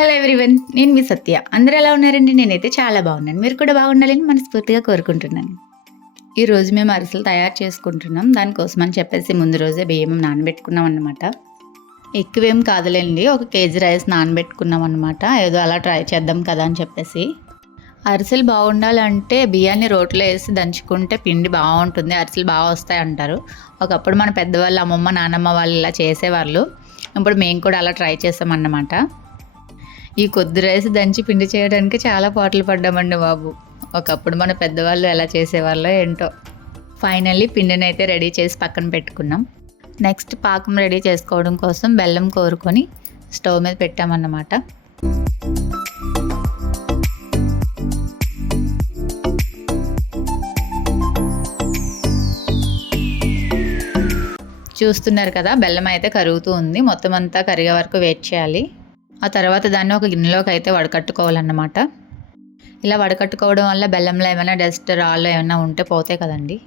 Hello everyone, నేను మీ సత్య. అందరూ ఎలా ఉన్నారండి? నేనైతే చాలా బాగున్నాను. మీరు కూడా బాగుండాలని మనస్ఫూర్తిగా కోరుకుంటున్నాను. ఈరోజు మేము అరిసెలు తయారు చేసుకుంటున్నాం. దానికోసం అని చెప్పేసి ముందు రోజే బియ్యం నానబెట్టుకున్నాం అన్నమాట. ఎక్కువేం కాదులేండి, 1 కేజీ రైస్ నానబెట్టుకున్నాం అన్నమాట. ఏదో అలా ట్రై చేద్దాం కదా అని చెప్పేసి. అరిసెలు బాగుండాలంటే బియ్యాన్ని రోట్లో వేసి దంచుకుంటే పిండి బాగుంటుంది, అరిసెలు బాగా వస్తాయి అంటారు. ఒకప్పుడు మన పెద్దవాళ్ళు, అమ్మమ్మ, నానమ్మ వాళ్ళు ఇలా చేసేవాళ్ళు. ఇప్పుడు మేము కూడా అలా ట్రై చేసామన్నమాట. ఈ కొద్ది రైస్ దంచి పిండి చేయడానికి చాలా పాటలు పడ్డామండి బాబు. ఒకప్పుడు మన పెద్దవాళ్ళు ఎలా చేసేవాళ్ళో ఏంటో. ఫైనల్లీ పిండిని అయితే రెడీ చేసి పక్కన పెట్టుకున్నాం. నెక్స్ట్ పాకం రెడీ చేసుకోవడం కోసం బెల్లం కోరుకొని స్టవ్ మీద పెట్టామన్నమాట. చూస్తున్నారు కదా, బెల్లం అయితే కరుగుతూ ఉంది. మొత్తం అంతా కరిగే వరకు వెయిట్ చేయాలి. ఆ తర్వాత దాన్ని ఒక గిన్నెలోకి అయితే వడకట్టుకోవాలన్నమాట. ఇలా వడకట్టుకోవడం వల్ల బెల్లంలో ఏమైనా డస్ట్, రాళ్ళు ఏమైనా ఉంటే పోతాయి కదండి.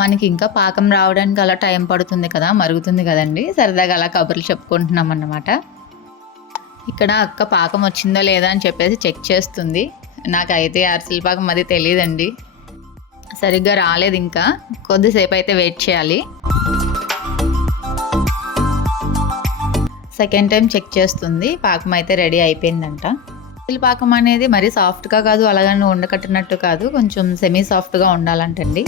మనకి ఇంకా పాకం రావడానికి అలా టైం పడుతుంది కదా, మరుగుతుంది కదండి. సరదాగా అలా కబుర్లు చెప్పుకుంటున్నాం అన్నమాట. ఇక్కడ అక్క పాకం వచ్చిందో లేదా అని చెప్పేసి చెక్ చేస్తుంది. నాకైతే అరిసెల పాకం అది తెలియదండి, సరిగ్గా రాలేదు. ఇంకా కొద్దిసేపు అయితే వెయిట్ చేయాలి. సెకండ్ టైం చెక్ చేస్తుంది. పాకం అయితే రెడీ అయిపోయిందంట. అరిసెల పాకం అనేది మరీ సాఫ్ట్గా కాదు, అలాగని ఉండకట్టినట్టు కాదు, కొంచెం సెమీ సాఫ్ట్గా ఉండాలంటండి.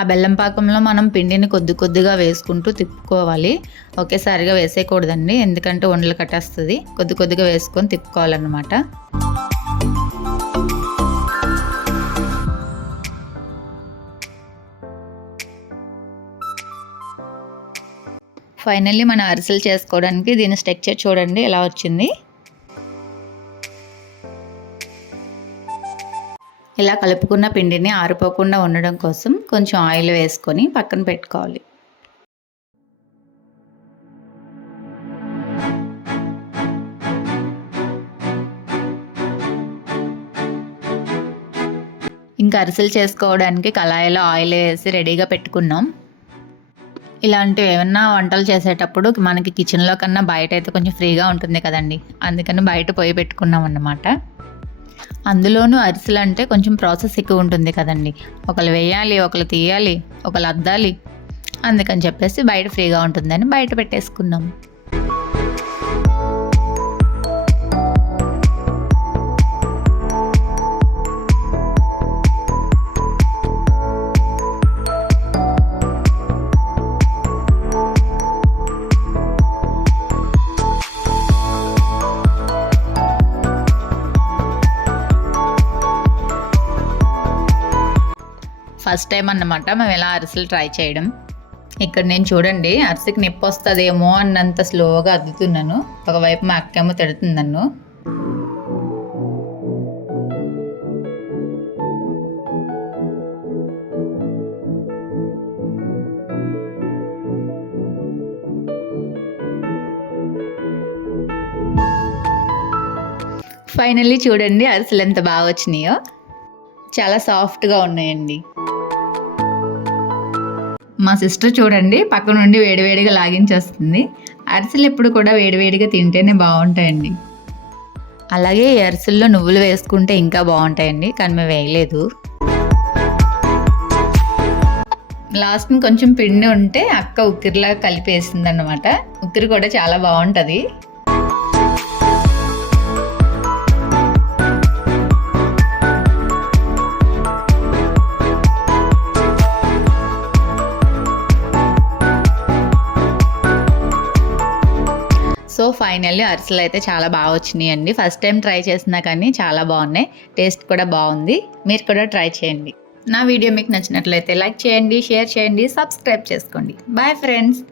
ఆ బెల్లం పాకంలో మనం పిండిని కొద్దిగా వేసుకుంటూ తిప్పుకోవాలి. ఒకేసారిగా వేసేయకూడదండి, ఎందుకంటే ఉండలు కట్టేస్తుంది. కొద్దిగా వేసుకొని తిప్పుకోవాలన్నమాట. ఫైనల్లీ మన అరిసెలు చేసుకోవడానికి దీని స్ట్రక్చర్ చూడండి ఎలా వచ్చింది. ఇలా కలుపుకున్న పిండిని ఆరిపోకుండా ఉండడం కోసం కొంచెం ఆయిల్ వేసుకొని పక్కన పెట్టుకోవాలి. ఇంకా అరిసెలు చేసుకోవడానికి కళాయిలో ఆయిల్ వేసి రెడీగా పెట్టుకున్నాం. ఇలాంటివి ఏమన్నా వంటలు చేసేటప్పుడు మనకి కిచెన్లో కన్నా బయట అయితే కొంచెం ఫ్రీగా ఉంటుంది కదండి, అందుకని బయట పొయ్యి పెట్టుకున్నాం అన్నమాట. అందులోనూ అరిసెలు అంటే కొంచెం ప్రాసెస్ ఎక్కువ ఉంటుంది కదండి. ఒకళ్ళు వేయాలి, ఒకళ్ళు తీయాలి, ఒకళ్ళు అద్దాలి. అందుకని చెప్పేసి బయట ఫ్రీగా ఉంటుందని బయట పెట్టేసుకున్నాం. ఫస్ట్ టైం అన్నమాట మేము ఇలా అరిసెలు ట్రై చేయడం. ఇక్కడ నేను చూడండి అరిసెకి నొప్పి వస్తుందేమో అన్నంత స్లోగా అద్దుతున్నాను. ఒకవైపు మా అక్కేమో తిడుతుంది నన్ను. ఫైనల్లీ చూడండి అరిసెలు ఎంత బాగా వచ్చినాయో, చాలా సాఫ్ట్గా ఉన్నాయండి. మా సిస్టర్ చూడండి పక్క నుండి వేడివేడిగా లాగించేస్తుంది. అరిసెలు ఎప్పుడు కూడా వేడివేడిగా తింటేనే బాగుంటాయండి. అలాగే ఈ అరిసెల్లో నువ్వులు వేసుకుంటే ఇంకా బాగుంటాయండి, కానీ మేము వేయలేదు. లాస్ట్ కొంచెం పిండి ఉంటే అక్క ఉక్కిరిలా కలిపేసింది అన్నమాట. ఉక్కిరి కూడా చాలా బాగుంటుంది. సో ఫైనల్లీ అరిసెలు అయితే చాలా బాగా వచ్చినాయి అండి. ఫస్ట్ టైం ట్రై చేసినా కానీ చాలా బాగున్నాయి, టేస్ట్ కూడా బాగుంది. మీరు కూడా ట్రై చేయండి. నా వీడియో మీకు నచ్చినట్లయితే లైక్ చేయండి, షేర్ చేయండి, సబ్స్క్రైబ్ చేసుకోండి. Bye friends.